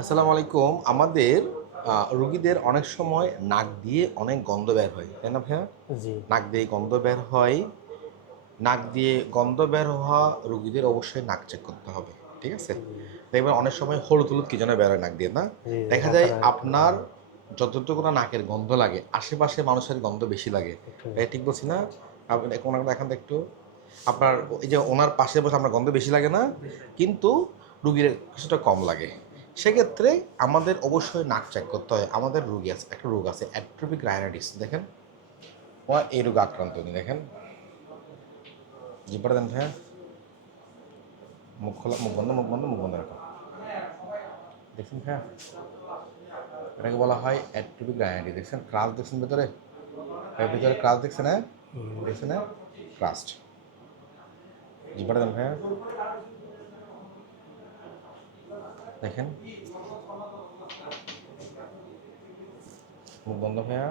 আসসালামু আলাইকুম। আমাদের রোগীদের অনেক সময় নাক দিয়ে অনেক গন্ধ বের হয়, তাই না ভাইয়া? জি, নাক দিয়ে গন্ধ বের হয়। নাক দিয়ে গন্ধ বের হওয়া রোগীদের অবশ্যই নাক চেক করতে হবে। ঠিক আছে? জি, দেখবেন অনেক সময় হলুদ, হলুদ কি যেন বের হয় নাক দিয়ে, না? জি, দেখা যায় মাথাটা একটু আপনার যতটুকু না নাকের গন্ধ লাগে, আশেপাশে মানুষের গন্ধ বেশি লাগে। একটু ভাইয়া ঠিক বলছি না? আপনি ওনাকে দেখান তো একটু। আপনার এই যে ওনার পাশে বসে আপনার গন্ধ বেশি লাগে না? কিন্তু রুগীর কিছুটা কম লাগে। সেক্ষেত্রে আমাদের অবশ্যই নাক চেক করতে হয়। আমাদের রুগী আছে, একটা রোগ আছে অ্যাট্রোপিক রাইনাইটিস। দেখেন, ও এই রোগে আক্রান্ত উনি দেখেন। জিহ্বাটা দেন ভাইয়া। মুখ খোলা, মুখ বন্ধ, মুখ বন্ধ, মুখ বন্ধ রাখো। দেখছেন ভাইয়া? এটাকে বলা হয় অ্যাট্রোপিক রাইনাইটিস। দেখছেন ক্রাস দেখছেন ভেতরে? এর ভিতরে ক্রাস দেখছেন, হ্যাঁ? দেখছেন, হ্যাঁ? ক্রাস্ট। জিহ্বাটা দেন ভাইয়া। দেখেন, মুখ বন্ধ ভাইয়া।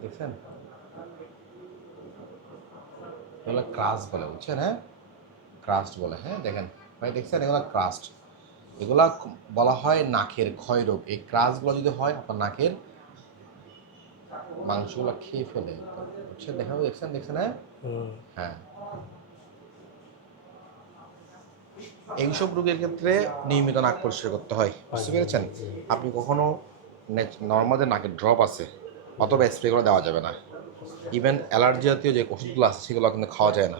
দেখছেন? এগুলো ক্রাস্ট বলে, বুঝছেন? হ্যাঁ, ক্রাস্ট বলে। হ্যাঁ, দেখেন ভাই, দেখছেন এগুলো ক্রাস্ট। এগুলা বলা হয় নাকের ক্ষয়রোগ। এই ক্রাস্টগুলো যদি হয় আপনার নাকের মাংসগুলো খেয়ে ফেলে, বুঝছেন? দেখা দেখছেন, দেখছেন? হ্যাঁ, হুম, হ্যাঁ। এইসব রোগের ক্ষেত্রে নিয়মিত নাক পরিষ্কার করতে হয়, বুঝতে জি, পেরেছেন? জি, আপনি কখনো নর্মাল যে নাকের ড্রপ আছে অথবা স্প্রে করে দেওয়া যাবে না। ইভেন অ্যালার্জি জাতীয় যে ওষুধগুলো আছে সেগুলো কিন্তু খাওয়া যায় না।